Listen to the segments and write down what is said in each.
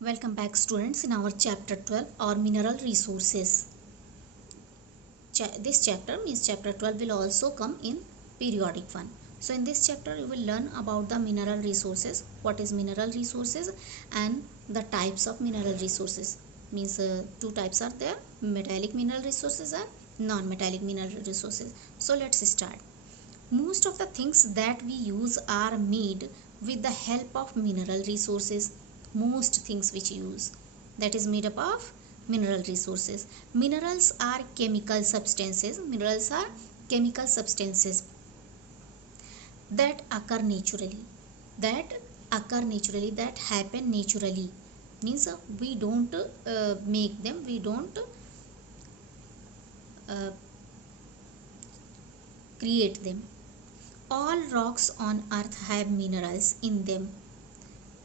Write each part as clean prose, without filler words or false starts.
Welcome back students in our chapter 12 or mineral resources. This chapter means chapter 12 will also come in periodic one. So in this chapter you will learn about the mineral resources, what is mineral resources and the types of mineral resources. Means two types are there, metallic mineral resources and non-metallic mineral resources. So let's start. Most of the things that we use are made with the help of mineral resources. Most things which use that is made up of mineral resources. Minerals are chemical substances. Minerals are chemical substances that occur naturally. That happen naturally. Means we don't make them. We don't create them. All rocks on earth have minerals in them.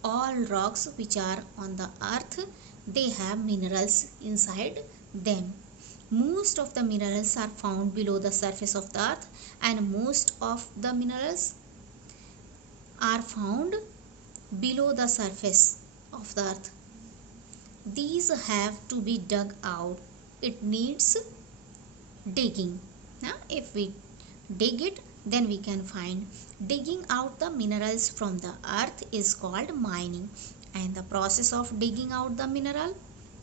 All rocks which are on the earth, they have minerals inside them. Most of the minerals are found below the surface of the earth, and most of the minerals are found below the surface of the earth. These have to be dug out. It needs digging. Now if we dig it, then we can find. Digging out the minerals from the earth is called mining, and the process of digging out the mineral,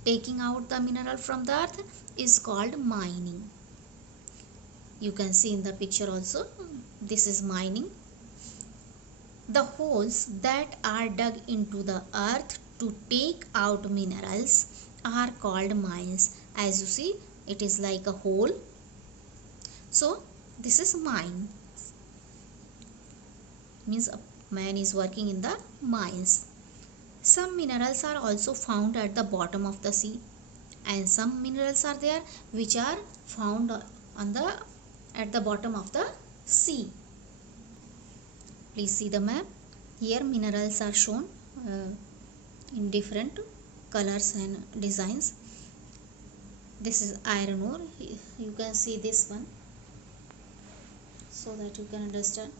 taking out the mineral from the earth is called mining. You can see in the picture also, this is mining. The holes that are dug into the earth to take out minerals are called mines. As you see, it is like a hole. So this is mine. Means a man is working in the mines. Some minerals are also found at the bottom of the sea, and some minerals are there which are found at the bottom of the sea. Please see the map. Here minerals are shown in different colors and designs. This is iron ore. You can see this one so that you can understand.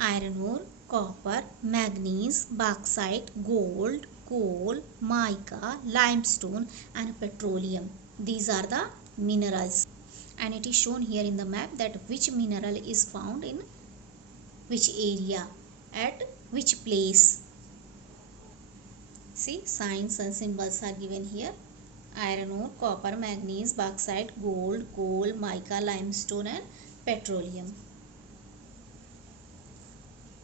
Iron ore, copper, manganese, bauxite, gold, coal, mica, limestone and petroleum. These are the minerals, and it is shown here in the map that which mineral is found in which area, at which place. See, signs and symbols are given here. Iron ore, copper, manganese, bauxite, gold, coal, mica, limestone and petroleum.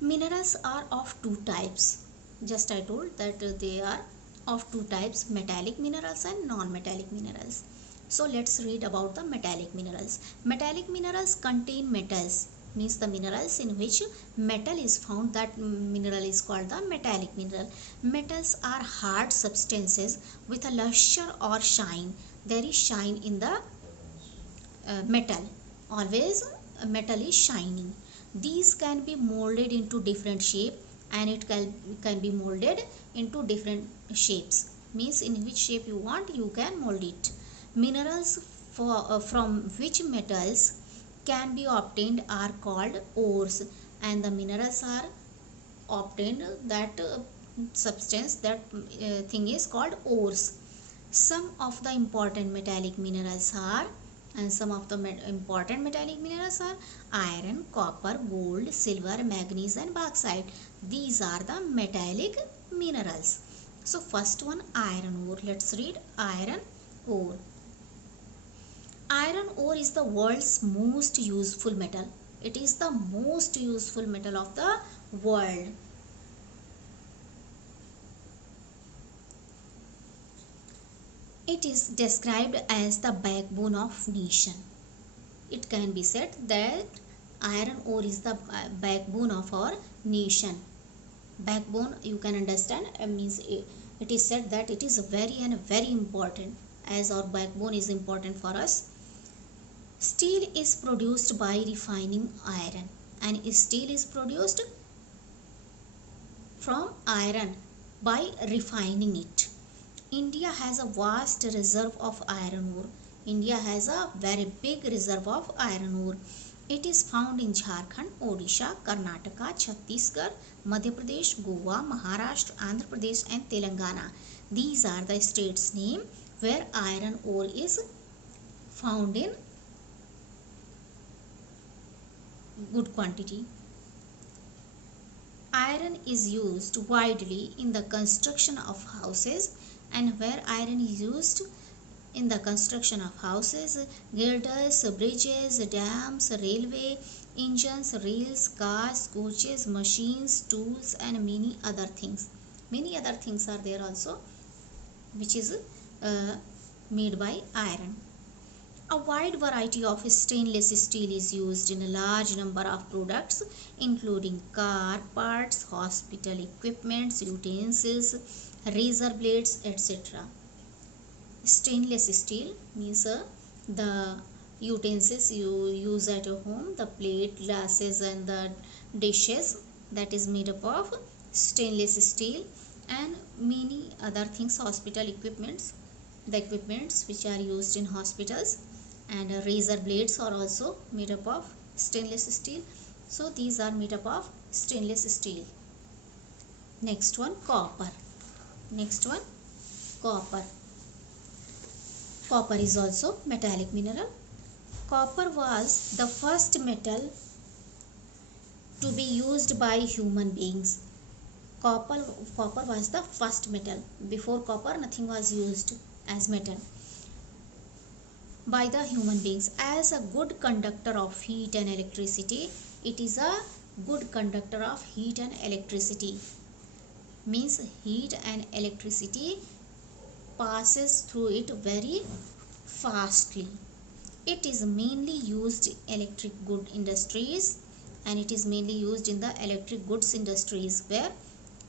Minerals are of two types. Just I told that they are of two types, metallic minerals and non-metallic minerals. So let's read about the metallic minerals. Metallic minerals contain metals, means the minerals in which metal is found. That mineral is called the metallic mineral. Metals are hard substances with a luster or shine. There is shine in the metal. Always metal is shining. These can be molded into different shape, and it can be molded into different shapes. Means in which shape you want, you can mold it. Minerals from which metals can be obtained are called ores, and the minerals are obtained, that substance, that thing is called ores. Some of the important metallic minerals are, and some of the important metallic minerals are iron, copper, gold, silver, manganese and bauxite. These are the metallic minerals. So first one, iron ore. Let's read iron ore. Iron ore is the world's most useful metal. It is the most useful metal of the world. It is described as the backbone of nation. It can be said that iron ore is the backbone of our nation. Backbone, you can understand, means it is said that it is very important, as our backbone is important for us. Steel is produced by refining iron, and steel is produced from iron by refining it. India has a vast reserve of iron ore. India has a very big reserve of iron ore. It is found in Jharkhand, Odisha, Karnataka, Chhattisgarh, Madhya Pradesh, Goa, Maharashtra, Andhra Pradesh and Telangana. These are the states name where iron ore is found in good quantity. Iron is used widely in the construction of houses, and where iron is used in the construction of houses, girders, bridges, dams, railway engines, rails, cars, coaches, machines, tools and many other things. Many other things are there also which is made by iron. A wide variety of stainless steel is used in a large number of products including car parts, hospital equipments, utensils, razor blades, etc. Stainless steel means the utensils you use at your home, the plate, glasses and the dishes, that is made up of stainless steel, and many other things, hospital equipments, the equipments which are used in hospitals, and razor blades are also made up of stainless steel. So these are made up of stainless steel. Next one, copper. Next one, copper. Copper is also metallic mineral. Copper was the first metal to be used by human beings. Copper was the first metal. Before copper, nothing was used as metal by the human beings. As a good conductor of heat and electricity, it is a good conductor of heat and electricity. Means heat and electricity passes through it very fastly. It is mainly used in electric good industries, and it is mainly used in the electric goods industries where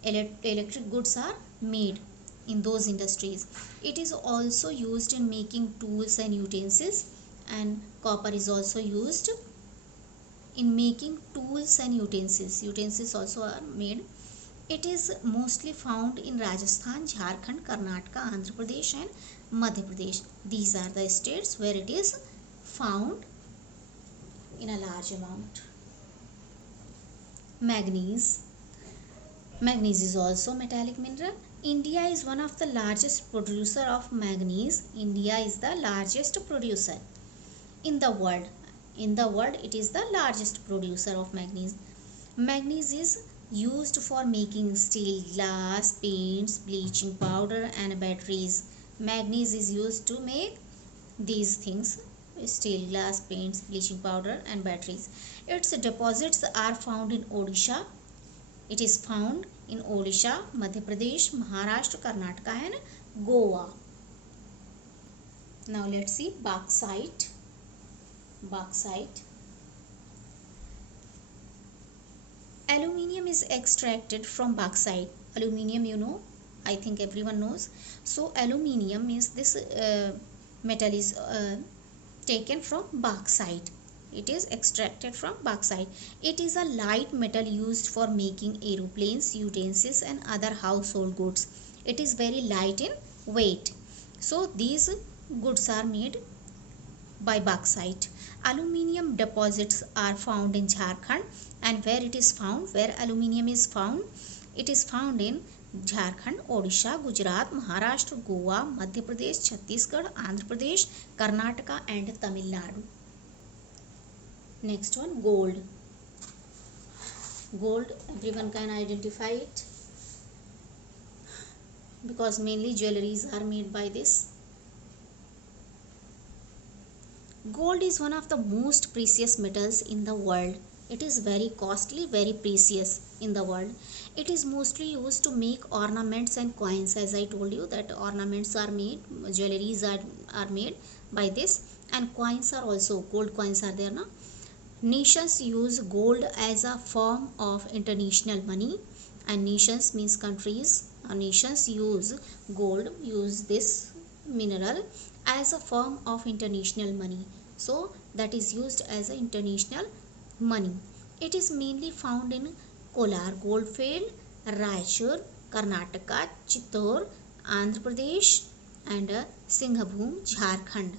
electric goods are made in those industries. It is also used in making tools and utensils, and copper is also used in making tools and utensils. Utensils also are made. It is mostly found in Rajasthan, Jharkhand, Karnataka, Andhra Pradesh and Madhya Pradesh. These are the states where it is found in a large amount. Manganese. Manganese is also metallic mineral. India is one of the largest producer of manganese. India is the largest producer in the world. In the world, it is the largest producer of manganese. Manganese is used for making steel, glass, paints, bleaching powder and batteries. Manganese is used to make these things: steel, glass, paints, bleaching powder and batteries. Its deposits are found in Odisha. It is found in Odisha, Madhya Pradesh, Maharashtra, Karnataka and Goa. Now let's see bauxite. Bauxite. Aluminium is extracted from bauxite. Aluminium, you know, I think everyone knows. So aluminium means this metal is taken from bauxite. It is extracted from bauxite. It is a light metal used for making aeroplanes, utensils and other household goods. It is very light in weight. So these goods are made by bauxite. Aluminium deposits are found in Jharkhand, and where it is found, where aluminium is found, it is found in Jharkhand, Odisha, Gujarat, Maharashtra, Goa, Madhya Pradesh, Chhattisgarh, Andhra Pradesh, Karnataka and Tamil Nadu. Next one, gold. Gold, everyone can identify it because mainly jewelries are made by this. Gold is one of the most precious metals in the world. It is very costly, very precious in the world. It is mostly used to make ornaments and coins. As I told you that ornaments are made, jewelries are made by this, and coins are also, gold coins are there now. Nations use gold as a form of international money, and nations means countries. Nations use gold, use this mineral as a form of international money. So that is used as an international money. It is mainly found in Kolar Goldfield, Raichur, Karnataka, Chittor, Andhra Pradesh and Singhabhum, Jharkhand.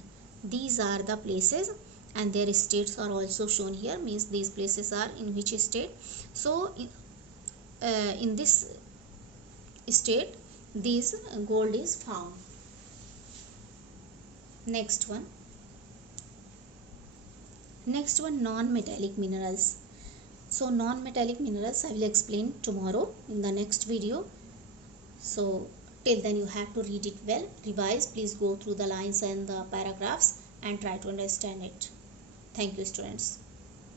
These are the places and their states are also shown here, means these places are in which state. So in this state this gold is found. Next one non-metallic minerals. So non-metallic minerals I will explain tomorrow in the next video. So till then you have to read it well, revise, please go through the lines and the paragraphs and try to understand it. Thank you, students.